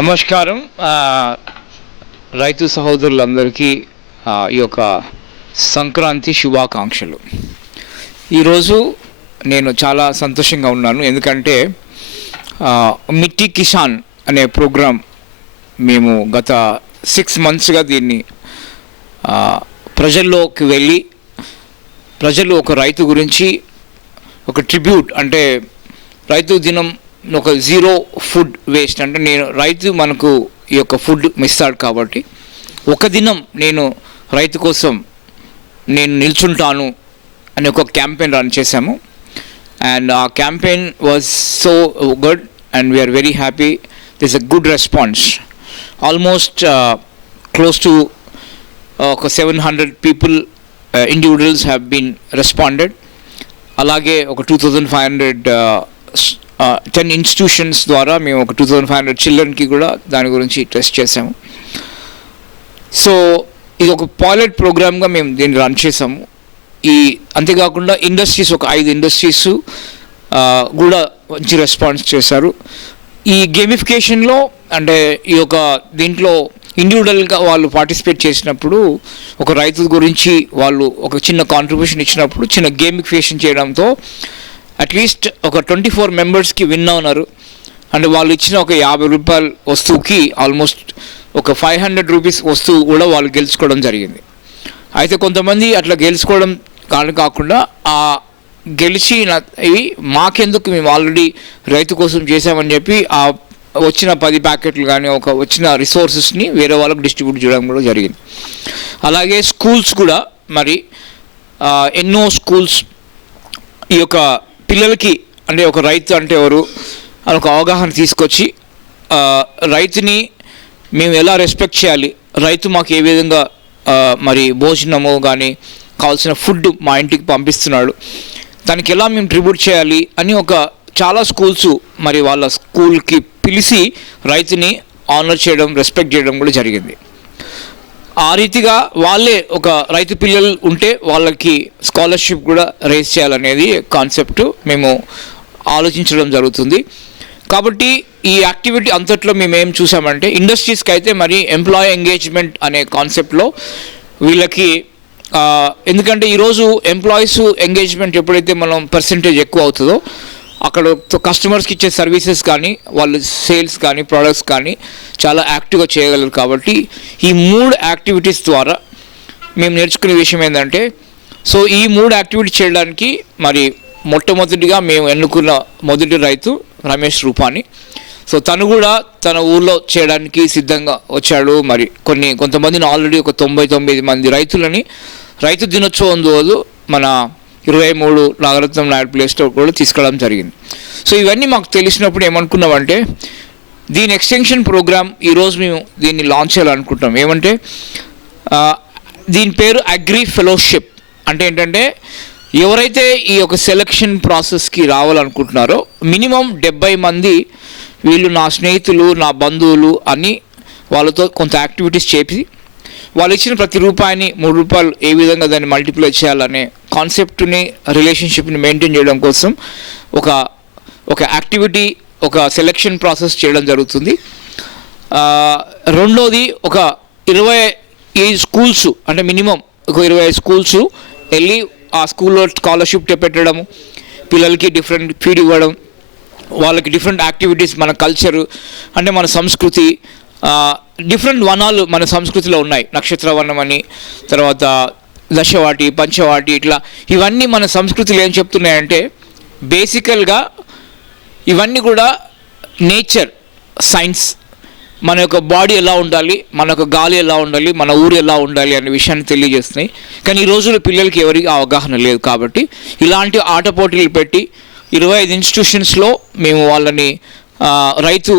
నమస్కారం. రైతు సహోదరులందరికీ ఈ యొక్క సంక్రాంతి శుభాకాంక్షలు. ఈరోజు నేను చాలా సంతోషంగా ఉన్నాను, ఎందుకంటే మిట్టి కిసాన్ అనే ప్రోగ్రాం మేము గత 6 monthsగా దీన్ని ప్రజల్లోకి వెళ్ళి ప్రజలు ఒక రైతు గురించి ఒక ట్రిబ్యూట్, అంటే రైతు దినం, ఒక జీరో ఫుడ్ వేస్ట్, అంటే నేను రైతు మనకు ఈ యొక్క ఫుడ్ ఇస్తాడు కాబట్టి ఒక దినం నేను రైతు కోసం నేను నిల్చుంటాను అనే ఒక క్యాంపెయిన్ రన్ చేశాము. అండ్ ఆ campaign was so good and we are very happy. This a good response. Almost close to ఒక 700 people individuals have been responded. అలాగే ఒక 2500 10 institutions ద్వారా మేము ఒక 2500 చిల్డ్రన్కి కూడా దాని గురించి టెస్ట్ చేసాము. సో ఇది ఒక పైలట్ ప్రోగ్రామ్గా మేము దీన్ని రన్ చేసాము. అంతేకాకుండా ఇండస్ట్రీస్, ఒక 5 ఇండస్ట్రీస్ కూడా మంచి రెస్పాన్స్ చేశారు. ఈ గేమిఫికేషన్లో, అంటే ఈ యొక్క దీంట్లో ఇండివిజువల్గా వాళ్ళు పార్టిసిపేట్ చేసినప్పుడు ఒక రైతు గురించి వాళ్ళు ఒక చిన్న కాంట్రిబ్యూషన్ ఇచ్చినప్పుడు చిన్న గేమిఫికేషన్ చేయడంతో అట్లీస్ట్ ఒక 24 members విన్ అవునారు. అంటే వాళ్ళు ఇచ్చిన ఒక 50 రూపాయల వస్తువుకి ఆల్మోస్ట్ ఒక 500 rupees వస్తువు కూడా వాళ్ళు గెలుచుకోవడం జరిగింది. అయితే కొంతమంది అట్లా గెలుచుకోవడం కాకుండా ఆ గెలిచిన ఇవి మాకెందుకు, మేము ఆల్రెడీ రైతు కోసం చేసామని చెప్పి ఆ వచ్చిన 10 ప్యాకెట్లు కానీ ఒక వచ్చిన రిసోర్సెస్ని వేరే వాళ్ళకి డిస్ట్రిబ్యూట్ చేయడం కూడా జరిగింది. అలాగే స్కూల్స్ కూడా, మరి ఎన్నో స్కూల్స్ ఈ యొక్క పిల్లలకి, అంటే ఒక రైతు అంటే ఎవరు అని ఒక అవగాహన తీసుకొచ్చి రైతుని మేము ఎలా రెస్పెక్ట్ చేయాలి, రైతు మాకు ఏ విధంగా మరి భోజనము కానీ కావాల్సిన ఫుడ్ మా ఇంటికి పంపిస్తున్నాడు, దానికి ఎలా మేము ట్రిబ్యూట్ చేయాలి అని ఒక చాలా స్కూల్స్ మరి వాళ్ళ స్కూల్కి పిలిచి రైతుని ఆనర్ చేయడం, రెస్పెక్ట్ చేయడం కూడా జరిగింది. ఆ రీతిగా వాళ్ళే ఒక రైతు పిల్లలు ఉంటే వాళ్ళకి స్కాలర్షిప్ కూడా రేజ్ చేయాలనేది కాన్సెప్ట్ మేము ఆలోచించడం జరుగుతుంది. కాబట్టి ఈ యాక్టివిటీ అంతట్లో మేము ఏం చూసామంటే, ఇండస్ట్రీస్కి అయితే మరి ఎంప్లాయీ ఎంగేజ్మెంట్ అనే కాన్సెప్ట్లో వీళ్ళకి, ఎందుకంటే ఈరోజు ఎంప్లాయీస్ ఎంగేజ్మెంట్ ఎప్పుడైతే మనం పర్సంటేజ్ ఎక్కువ అవుతుందో అక్కడ కస్టమర్స్కి ఇచ్చే సర్వీసెస్ కానీ వాళ్ళు సేల్స్ కానీ ప్రోడక్ట్స్ కానీ చాలా యాక్టివ్గా చేయగలరు. కాబట్టి ఈ 3 యాక్టివిటీస్ ద్వారా మేము నేర్చుకునే విషయం ఏంటంటే, సో ఈ 3 యాక్టివిటీస్ చేయడానికి మరి మొట్టమొదటిగా మేము ఎన్నుకున్న మొదటి రైతు రమేష్ రూపాని. సో తను కూడా తన ఊళ్ళో చేయడానికి సిద్ధంగా వచ్చాడు. మరి కొంతమందిని ఆల్రెడీ ఒక 99 మంది రైతులని రైతు దినోత్సవం రోజు మన 23 నాగరత్నం నాయుడు ప్లేస్లో కూడా తీసుకెళ్ళడం జరిగింది. సో ఇవన్నీ మాకు తెలిసినప్పుడు ఏమనుకున్నామంటే, దీని ఎక్స్టెన్షన్ ప్రోగ్రామ్ ఈరోజు మేము దీన్ని లాంచ్ చేయాలనుకుంటాం. ఏమంటే దీని పేరు అగ్రి ఫెలోషిప్. అంటే ఏంటంటే, ఎవరైతే ఈ యొక్క సెలక్షన్ ప్రాసెస్కి రావాలనుకుంటున్నారో మినిమం 70 మంది వీళ్ళు నా స్నేహితులు, నా బంధువులు అని వాళ్ళతో కొంత యాక్టివిటీస్ చేసి వాళ్ళు ఇచ్చిన ప్రతి రూపాయిని 3 రూపాయలు ఏ విధంగా దాన్ని మల్టిప్లై చేయాలనే కాన్సెప్ట్ని, రిలేషన్షిప్ని మెయింటైన్ చేయడం కోసం ఒక యాక్టివిటీ, ఒక సెలెక్షన్ ప్రాసెస్ చేయడం జరుగుతుంది. రెండోది ఒక 25 స్కూల్స్, అంటే మినిమం ఒక 25 స్కూల్స్ వెళ్ళి ఆ స్కూల్లో స్కాలర్షిప్ పెట్టడము, పిల్లలకి డిఫరెంట్ ఫీడ్ ఇవ్వడం, వాళ్ళకి డిఫరెంట్ యాక్టివిటీస్, మన కల్చరు అంటే మన సంస్కృతి, డిఫరెంట్ వనాలు మన సంస్కృతిలో ఉన్నాయి. నక్షత్ర వనం అని, తర్వాత దశవాటి, పంచవాటి, ఇట్లా ఇవన్నీ మన సంస్కృతిలో ఏం చెప్తున్నాయంటే, బేసికల్గా ఇవన్నీ కూడా నేచర్, సైన్స్, మన యొక్క బాడీ ఎలా ఉండాలి, మన యొక్క గాలి ఎలా ఉండాలి, మన ఊరు ఎలా ఉండాలి అనే విషయాన్ని తెలియజేస్తున్నాయి. కానీ ఈ రోజుల్లో పిల్లలకి ఎవరికి అవగాహన లేదు. కాబట్టి ఇలాంటి ఆట పోటీలు పెట్టి 25 ఇన్స్టిట్యూషన్స్లో మేము వాళ్ళని రైతు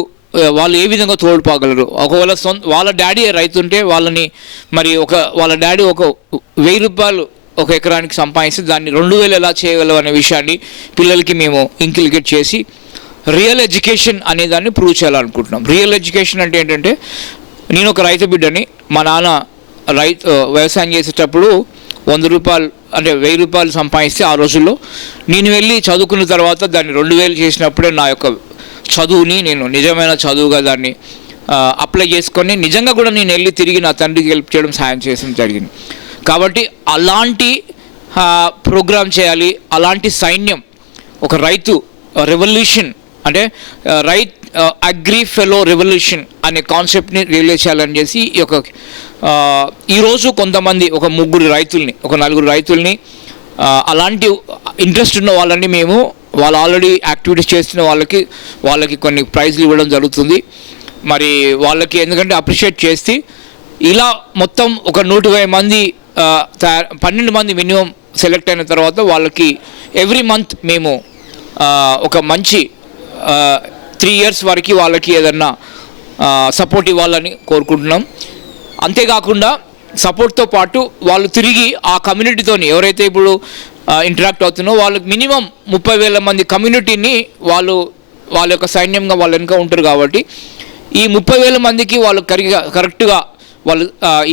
వాళ్ళు ఏ విధంగా తోడ్పోగలరు, ఒకవేళ వాళ్ళ డాడీ రైతు ఉంటే వాళ్ళని మరి వాళ్ళ డాడీ ఒక 1000 రూపాయలు ఒక ఎకరానికి సంపాదిస్తే దాన్ని 2000 ఎలా చేయగలవు అనే విషయాన్ని పిల్లలకి మేము ఇంకిల్కేట్ చేసి రియల్ ఎడ్యుకేషన్ అనే దాన్ని ప్రూవ్ చేయాలనుకుంటున్నాం. రియల్ ఎడ్యుకేషన్ అంటే ఏంటంటే, నేను ఒక రైతు బిడ్డని, మా నాన్న వ్యవసాయం చేసేటప్పుడు 100 రూపాయలు అంటే 1000 రూపాయలు సంపాదిస్తే ఆ రోజుల్లో నేను వెళ్ళి చదువుకున్న తర్వాత దాన్ని 2000 చేసినప్పుడే నా యొక్క చదువుని నేను నిజమైన చదువుగా దాన్ని అప్లై చేసుకొని నిజంగా కూడా నేను వెళ్ళి తిరిగి నా తండ్రికి హెల్ప్ చేయడం సాయం చేయడం జరిగింది. కాబట్టి అలాంటి ప్రోగ్రామ్ చేయాలి, అలాంటి సైన్యం, ఒక రైతు రెవల్యూషన్ అంటే అగ్రి ఫెలో రెవల్యూషన్ అనే కాన్సెప్ట్ని రియలైజ్ చేయాలని చేసి ఈరోజు కొంతమంది ఒక 3 రైతుల్ని, ఒక 4 రైతుల్ని, అలాంటి ఇంట్రెస్ట్ ఉన్న వాళ్ళని మేము వాళ్ళు ఆల్రెడీ యాక్టివిటీస్ చేస్తున్న వాళ్ళకి కొన్ని ప్రైజ్లు ఇవ్వడం జరుగుతుంది. మరి వాళ్ళకి ఎందుకంటే అప్రిషియేట్ చేసి ఇలా మొత్తం ఒక 120 మంది 12 మంది మినిమం సెలెక్ట్ అయిన తర్వాత వాళ్ళకి ఎవ్రీ మంత్ మేము ఒక మంచి 3 years వరకు వాళ్ళకి ఏదన్నా సపోర్ట్ ఇవ్వాలని కోరుకుంటున్నాం. అంతేకాకుండా సపోర్ట్తో పాటు వాళ్ళు తిరిగి ఆ కమ్యూనిటీతోని ఎవరైతే ఇప్పుడు ఇంటరాక్ట్ అవుతున్నారో వాళ్ళకి మినిమం 30,000 మంది కమ్యూనిటీని వాళ్ళ యొక్క సైన్యంగా వాళ్ళు వెనుక ఉంటారు. కాబట్టి ఈ 30,000 మందికి వాళ్ళు కరెక్ట్గా వాళ్ళు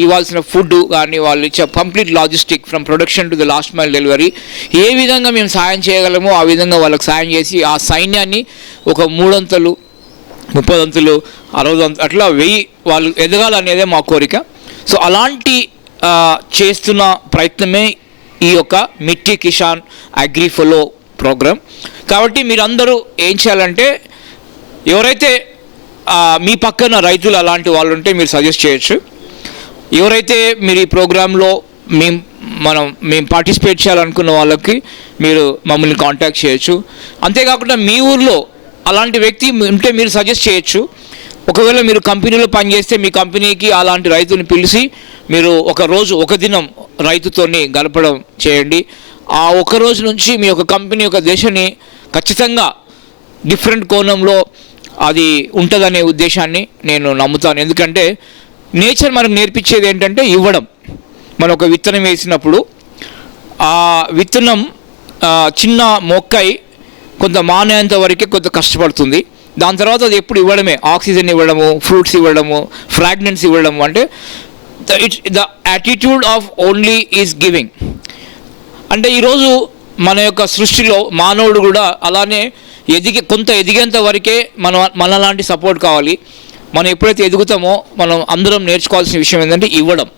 ఇవ్వాల్సిన ఫుడ్ కానీ వాళ్ళు ఇచ్చే complete logistic from production to the last mile delivery ఏ విధంగా మేము సాయం చేయగలమో ఆ విధంగా వాళ్ళకి సాయం చేసి ఆ సైన్యాన్ని ఒక 3 అంతలు 30 అంతలు 60 అంతలు అట్లా 1000 వాళ్ళు ఎదగాలనేదే మా కోరిక. సో అలాంటి చేస్తున్న ప్రయత్నమే ఈ యొక్క మిట్టి కిసాన్ అగ్రి ఫెలో ప్రోగ్రామ్. కాబట్టి మీరందరూ ఏం చేయాలంటే ఎవరైతే మీ పక్కన రైతులు అలాంటి వాళ్ళు ఉంటే మీరు సజెస్ట్ చేయొచ్చు. ఎవరైతే మీరు ఈ ప్రోగ్రాంలో మేము పార్టిసిపేట్ చేయాలనుకున్న వాళ్ళకి మీరు మమ్మల్ని కాంటాక్ట్ చేయొచ్చు. అంతేకాకుండా మీ ఊర్లో అలాంటి వ్యక్తి ఉంటే మీరు సజెస్ట్ చేయొచ్చు. ఒకవేళ మీరు కంపెనీలో పనిచేస్తే మీ కంపెనీకి అలాంటి రైతుని పిలిచి మీరు ఒక దినం రైతుతోని గడపడం చేయండి. ఆ ఒక రోజు నుంచి మీ యొక్క కంపెనీ యొక్క దేశాన్ని ఖచ్చితంగా డిఫరెంట్ కోణంలో అది ఉంటుందనే ఉద్దేశాన్ని నేను నమ్ముతాను. ఎందుకంటే నేచర్ మనకు నేర్పించేది ఏంటంటే ఇవ్వడం. మనం ఒక విత్తనం వేసినప్పుడు ఆ విత్తనం చిన్న మొక్కై కొంత మానేంత వరకే కొంత కష్టపడుతుంది. దాని తర్వాత అది ఎప్పుడు ఇవ్వడమే, ఆక్సిజన్ ఇవ్వడము, ఫ్రూట్స్ ఇవ్వడము, ఫ్రాగ్రెన్స్ ఇవ్వడము. అంటే the attitude of only is giving. అంటే ఈరోజు మన యొక్క సృష్టిలో మానవుడు కూడా అలానే కొంత ఎదిగేంత వరకే మనలాంటి సపోర్ట్ కావాలి. మనం ఎప్పుడైతే ఎదుగుతామో మనం అందరం నేర్చుకోవాల్సిన విషయం ఏంటంటే ఇవ్వడం.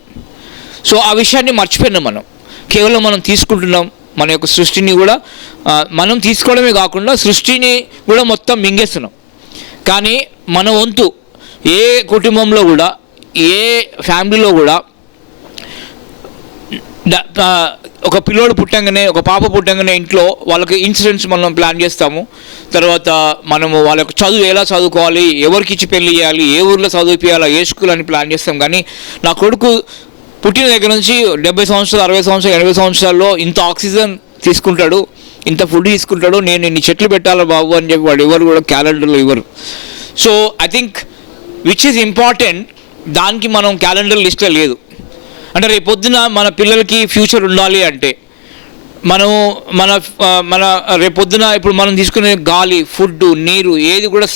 సో ఆ విషయాన్ని మర్చిపోయినాం. కేవలం మనం తీసుకుంటున్నాం. మన యొక్క సృష్టిని కూడా మనం తీసుకోవడమే కాకుండా సృష్టిని కూడా మొత్తం మింగేస్తున్నాం. కానీ మన వంతు ఏ కుటుంబంలో కూడా ఏ ఫ్యామిలీలో కూడా ఒక పిల్లోడు పుట్టంగానే ఒక పాప పుట్టంగానే ఇంట్లో వాళ్ళకి ఇన్సిడెంట్స్ మనం ప్లాన్ చేస్తాము. తర్వాత మనము వాళ్ళ యొక్క చదువు ఎలా చదువుకోవాలి, ఎవరికి ఇచ్చి పెళ్లి చేయాలి, ఏ ఊర్లో చదివిపించాలా, ఏ స్కూల్ అని ప్లాన్ చేస్తాం. కానీ నా కొడుకు పుట్టిన దగ్గర నుంచి 70 సంవత్సరాలు 60 సంవత్సరాలు 80 సంవత్సరాల్లో ఇంత ఆక్సిజన్ తీసుకుంటాడు, ఇంత ఫుడ్ తీసుకుంటాడు, నేను ఇన్ని చెట్లు పెట్టాలా బాబు అని చెప్పి వాడు ఎవరు కూడా క్యాలెండర్లో ఇవ్వరు. So I think which is important దానికి మనం క్యాలెండర్ లిస్ట్లో లేదు. అంటే రేపొద్దున మన పిల్లలకి ఫ్యూచర్ ఉండాలి అంటే మన రేపొద్దున ఇప్పుడు మనం తీసుకునే గాలి, ఫుడ్, నీరు ఏది కూడా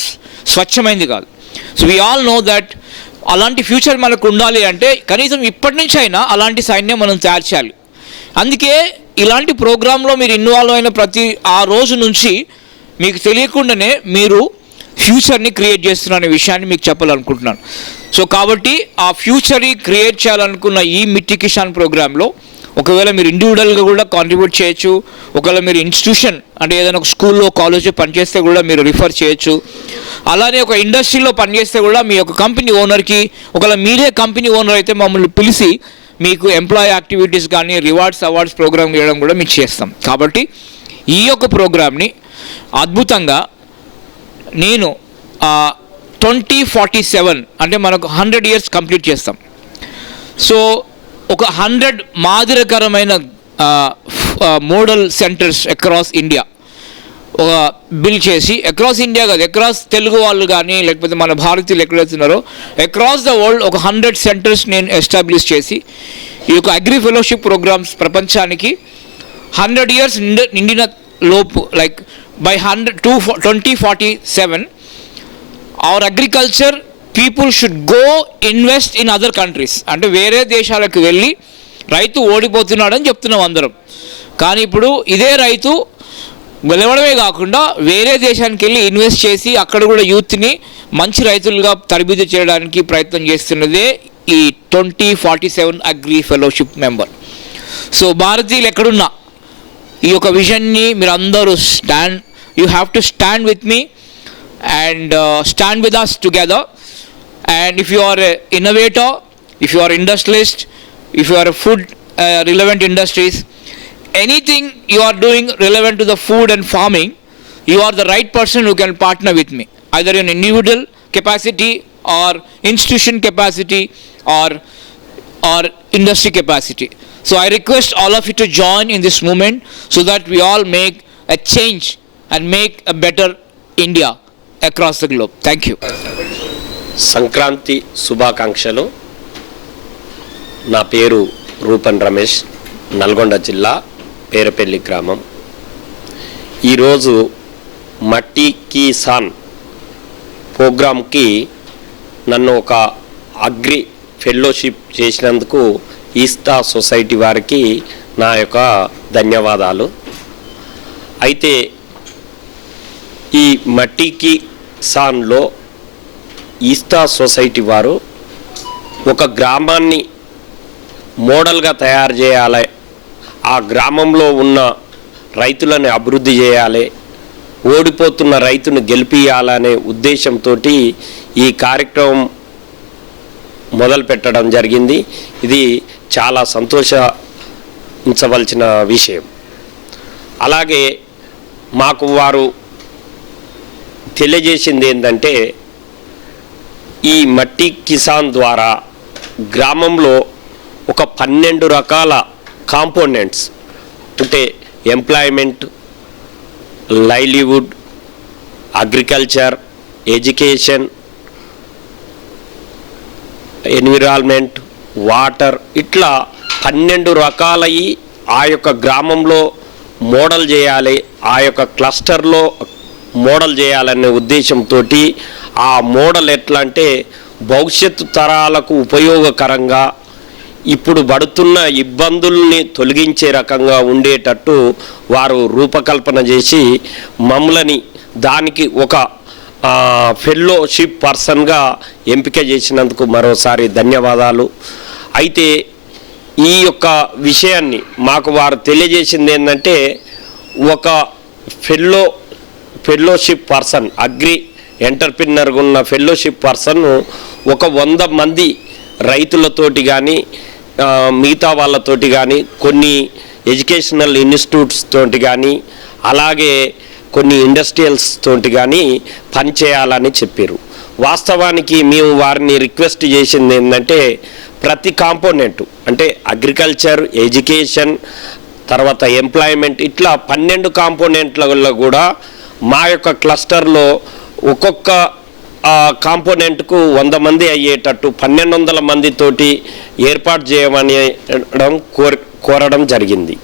స్వచ్ఛమైంది కాదు. So we all know that అలాంటి ఫ్యూచర్ మనకు ఉండాలి అంటే కనీసం ఇప్పటి నుంచి అయినా అలాంటి సైన్యం మనం తయారు చేయాలి. అందుకే ఇలాంటి ప్రోగ్రాంలో మీరు ఇన్వాల్వ్ అయిన ఆ రోజు నుంచి మీకు తెలియకుండానే మీరు ఫ్యూచర్ని క్రియేట్ చేస్తున్న విషయాన్ని మీకు చెప్పాలనుకుంటున్నాను. సో కాబట్టి ఆ ఫ్యూచర్ని క్రియేట్ చేయాలనుకున్న ఈ మిట్టి కిసాన్ ప్రోగ్రాంలో ఒకవేళ మీరు ఇండివిజువల్గా కూడా కాంట్రిబ్యూట్ చేయొచ్చు. ఒకవేళ మీరు ఇన్స్టిట్యూషన్ అంటే ఏదైనా ఒక స్కూల్లో కాలేజ్లో పనిచేస్తే కూడా మీరు రిఫర్ చేయొచ్చు. అలానే ఒక ఇండస్ట్రీలో పనిచేస్తే కూడా మీ యొక్క కంపెనీ ఓనర్కి, ఒకవేళ మీరే కంపెనీ ఓనర్ అయితే మమ్మల్ని పిలిచి మీకు ఎంప్లాయీ యాక్టివిటీస్ కానీ రివార్డ్స్ అవార్డ్స్ ప్రోగ్రామ్ చేయడం కూడా మీకు చేస్తాం. కాబట్టి ఈ యొక్క ప్రోగ్రామ్ని అద్భుతంగా నేను 2047 అంటే మనకు 100 years కంప్లీట్ చేస్తాం. సో ఒక 100 మాదిరికరమైన మోడల్ సెంటర్స్ అక్రాస్ ఇండియా ఒక బిల్ చేసి, అక్రాస్ ఇండియా కాదు, అక్రాస్ తెలుగు వాళ్ళు కానీ లేకపోతే మన భారతీయులు ఎక్కడైతున్నారో అక్రాస్ ద వరల్డ్ ఒక 100 సెంటర్స్ నేను ఎస్టాబ్లిష్ చేసి ఈ యొక్క అగ్రి ఫెలోషిప్ ప్రోగ్రామ్స్ ప్రపంచానికి 100 years నిండిన లోపు like by 2047 our agriculture people should go invest in other countries. అంటే వేరే దేశాలకు వెళ్ళి రైతు ఓడిపోతున్నాడని చెప్తున్నాం అందరం. కానీ ఇప్పుడు ఇదే రైతు గెలవడమే కాకుండా వేరే దేశానికి వెళ్ళి ఇన్వెస్ట్ చేసి అక్కడ కూడా యూత్ని మంచి రైతులుగా తరబిదు చేయడానికి ప్రయత్నం చేస్తున్నదే ఈ 2047 అగ్రి ఫెలోషిప్ మెంబర్. సో భారతీయులు ఎక్కడున్నా ఈ యొక్క విజన్ని మీరు అందరూ you have to stand with me and stand with us together. And if you are an innovator, if you are industrialist, if you are a food relevant industries, anything you are doing relevant to the food and farming, you are the right person who can partner with me, either in individual capacity or institution capacity or industry capacity. So I request all of you to join in this movement so that we all make a change and make a better India across the globe. Thank you. Sankranti శుభాకాంక్షలు. నా పేరు రూపన్ రమేష్, నల్గొండ జిల్లా పేరపల్లి గ్రామం. ఈరోజు మట్టి కిసాన్ ప్రోగ్రామ్కి నన్ను ఒక అగ్రి ఫెలోషిప్ చేసినందుకు ఈస్తా సొసైటీ వారికి నా యొక్క ధన్యవాదాలు. అయితే ఈ మట్టి కిసాన్లో ఈస్తా సొసైటీ వారు ఒక గ్రామాన్ని మోడల్గా తయారు చేయాలి, ఆ గ్రామంలో ఉన్న రైతులను అభివృద్ధి చేయాలి, ఓడిపోతున్న రైతును గెలిపియాలనే ఉద్దేశంతో ఈ కార్యక్రమం మొదలు పెట్టడం జరిగింది. ఇది చాలా సంతోషించవలసిన విషయం. అలాగే మాకు వారు తెలియజేసింది ఏంటంటే, ఈ మట్టి కిసాన్ ద్వారా గ్రామంలో ఒక 12 రకాల కాంపోనెంట్స్ అంటే employment, livelihood, agriculture, education, environment, water, ఇట్లా 12 రకాలవి ఆ యొక్క గ్రామంలో మోడల్ చేయాలి, ఆ యొక్క క్లస్టర్లో మోడల్ చేయాలనే ఉద్దేశంతో ఆ మోడల్ ఎట్లా అంటే భవిష్యత్తు తరాలకు ఉపయోగకరంగా ఇప్పుడు పడుతున్న ఇబ్బందుల్ని తొలగించే రకంగా ఉండేటట్టు వారు రూపకల్పన చేసి మమ్మల్ని దానికి ఒక ఫెలోషిప్ పర్సన్గా ఎంపిక చేసినందుకు మరోసారి ధన్యవాదాలు. అయితే ఈ యొక్క విషయాన్ని మాకు వారు తెలియజేసింది ఏంటంటే, ఒక ఫెలోషిప్ పర్సన్, అగ్రి ఎంటర్ప్రినర్గా ఉన్న ఫెలోషిప్ పర్సన్ ఒక 100 మంది రైతులతోటి కానీ మిగతా వాళ్ళతోటి కానీ కొన్ని ఎడ్యుకేషనల్ ఇన్స్టిట్యూట్స్ తోటి కానీ అలాగే కొన్ని ఇండస్ట్రియల్స్ తోటి కానీ పనిచేయాలని చెప్పారు. వాస్తవానికి మేము వారిని రిక్వెస్ట్ చేసింది ఏంటంటే, ప్రతి కాంపోనెంట్ అంటే అగ్రికల్చర్, ఎడ్యుకేషన్, తర్వాత ఎంప్లాయ్మెంట్, ఇట్లా 12 కాంపోనెంట్లలో కూడా మా యొక్క క్లస్టర్లో ఒక్కొక్క కాంపోనెంట్కు 100 మంది అయ్యేటట్టు 1200 మందితోటి ఏర్పాటు చేయమని కోరడం జరిగింది.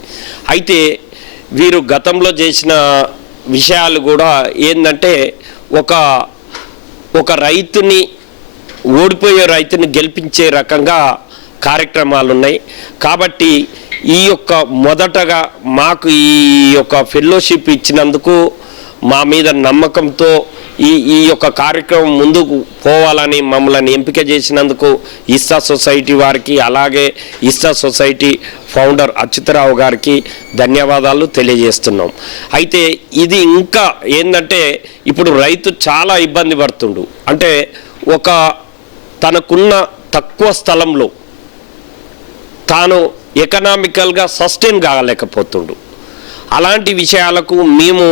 అయితే వీరు గతంలో చేసిన విషయాలు కూడా ఏంటంటే, ఒక రైతుని ఓడిపోయే రైతుని గెలిపించే రకంగా కార్యక్రమాలు ఉన్నాయి. కాబట్టి ఈ యొక్క మొదటగా మాకు ఈ యొక్క ఫెలోషిప్ ఇచ్చినందుకు మా మీద నమ్మకంతో ఈ యొక్క కార్యక్రమం ముందుకు పోవాలని మమ్మల్ని ఎంపిక చేసినందుకు ఈస్తా సొసైటీ వారికి, అలాగే ఈస్తా సొసైటీ ఫౌండర్ అచ్యుతరావు గారికి ధన్యవాదాలు తెలియజేస్తున్నాం. అయితే ఇది ఇంకా ఏంటంటే, ఇప్పుడు రైతు చాలా ఇబ్బంది పడుతుండు. అంటే తనకున్న తక్కువ స్థలంలో తాను ఎకనామికల్గా సస్టైన్ కాలేకపోతుండు. అలాంటి విషయాలకు మేము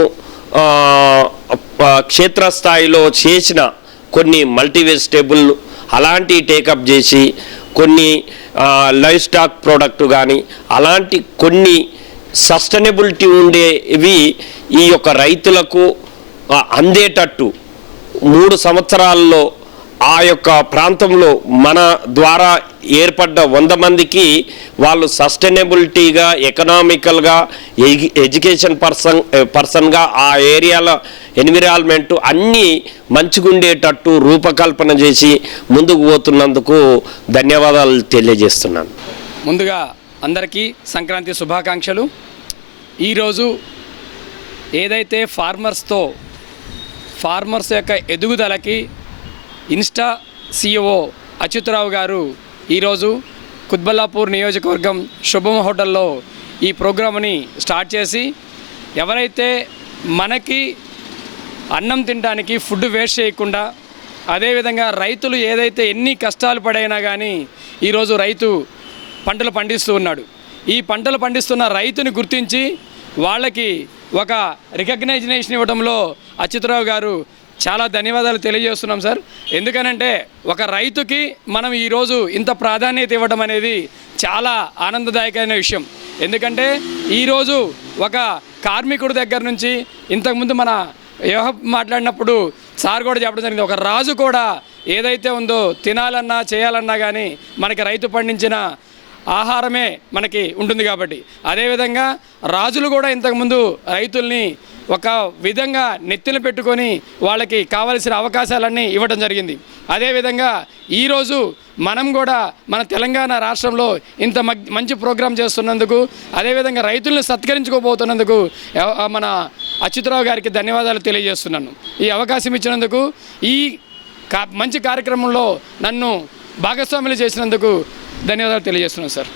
క్షేత్రస్థాయిలో చేసిన కొన్ని మల్టీ వెజిటేబుల్ అలాంటివి టేకప్ చేసి కొన్ని లైవ్ స్టాక్ ప్రోడక్ట్ కానీ అలాంటి కొన్ని సస్టైనబిలిటీ ఉండేవి ఈ యొక్క రైతులకు అందేటట్టు 3 సంవత్సరాల్లో ఆ యొక్క ప్రాంతంలో మన ద్వారా ఏర్పడ్డ 100 మందికి వాళ్ళు సస్టైనబిలిటీగా, ఎకనామికల్గా, ఎడ్యుకేషన్ పర్సన్గా ఆ ఏరియాలో ఎన్విరాన్మెంట్ అన్నీ మంచిగుండేటట్టు రూపకల్పన చేసి ముందుకు పోతున్నందుకు ధన్యవాదాలు తెలియజేస్తున్నాను. ముందుగా అందరికీ సంక్రాంతి శుభాకాంక్షలు. ఈరోజు ఏదైతే ఫార్మర్స్ యొక్క ఎదుగుదలకి ఇన్స్టా సిఇఓ అచ్యుతరావు గారు ఈరోజు కుత్బల్లాపూర్ నియోజకవర్గం శుభం హోటల్లో ఈ ప్రోగ్రామ్ని స్టార్ట్ చేసి ఎవరైతే మనకి అన్నం తినడానికి ఫుడ్ వేస్ట్ చేయకుండా, అదేవిధంగా రైతులు ఏదైతే ఎన్ని కష్టాలు పడైనా కానీ ఈరోజు రైతు పంటలు పండిస్తూ ఉన్నాడు. ఈ పంటలు పండిస్తున్న రైతుని గుర్తించి వాళ్ళకి ఒక రికగ్నైజేషన్ ఇవ్వడంలో అచ్యుతరావు గారు చాలా ధన్యవాదాలు తెలియజేస్తున్నాం సార్. ఎందుకనంటే ఒక రైతుకి మనం ఈరోజు ఇంత ప్రాధాన్యత ఇవ్వడం అనేది చాలా ఆనందదాయకమైన విషయం. ఎందుకంటే ఈరోజు ఒక కార్మికుడి దగ్గర నుంచి ఇంతకుముందు మన మాట్లాడినప్పుడు సార్ కూడా చెప్పడం జరిగింది, ఒక రాజు కూడా ఏదైతే ఉందో తినాలన్నా చేయాలన్నా కానీ మనకి రైతు పండించిన ఆహారమే మనకి ఉంటుంది కాబట్టి, అదేవిధంగా రాజులు కూడా ఇంతకుముందు రైతుల్ని ఒక విధంగా నెత్తిన పెట్టుకొని వాళ్ళకి కావలసిన అవకాశాలన్నీ ఇవ్వడం జరిగింది. అదేవిధంగా ఈరోజు మనం కూడా మన తెలంగాణ రాష్ట్రంలో ఇంత మంచి ప్రోగ్రాం చేస్తున్నందుకు, అదేవిధంగా రైతుల్ని సత్కరించుకోబోతున్నందుకు మన అచ్యుతరావు గారికి ధన్యవాదాలు తెలియజేస్తున్నాను. ఈ అవకాశం ఇచ్చినందుకు, ఈ మంచి కార్యక్రమంలో నన్ను భాగస్వాములు చేసినందుకు ధన్యవాదాలు తెలియజేస్తున్నాను సార్.